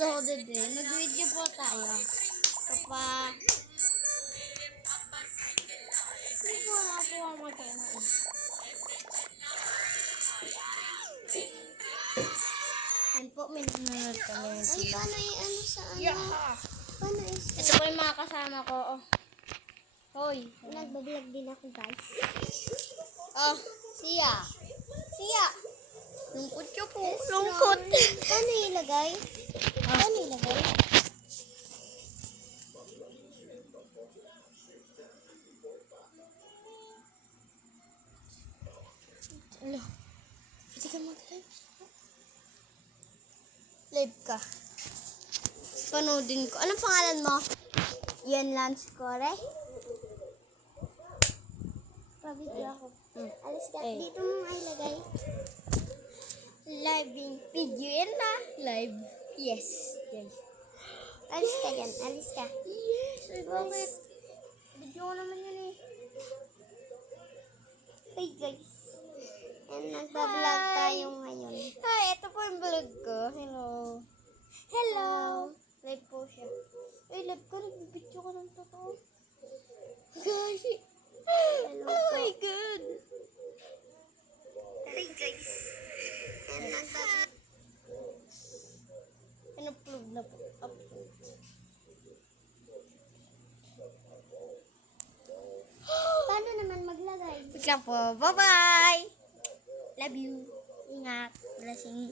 So, nag-video po tayo. Kapag... Hindi po wala po ang magkainan. Yan po, may nanonood kami. Ay, paano ano sa ano? Yeah. Paano is... Ito po yung mga kasama ko. Oh. Hoy. Nagbablog din ako, guys. Oh. Siya. Siya. Lungkot siya po. Lungkot. Paano ilagay? Paano ilagay? Ano? Pwede ka mag-live? Live ka. Panoodin ko. Anong pangalan mo? Yan Lance Core. Pabidyo ako. Alis ka. Eh. Dito mo nga ilagay. Live video yan na. Live. Yes. Yes. Alis ka dyan. Alis ka. Yes. Ay, bakit? Video ko naman yan eh. Hey guys. And nagbablog Hi. tayo ngayon. Hi, ito po yung vlog ko. Hello. Hello. Live po siya. Ay, live ka. Nagbibidyo ka ng totoo. Guys. Hello Oh po. my God. Hey guys. And nagbablog. In-upload na po. Upload. Paano naman maglagay? Wait lang po. Bye-bye. Love you. Ingat. Blessing.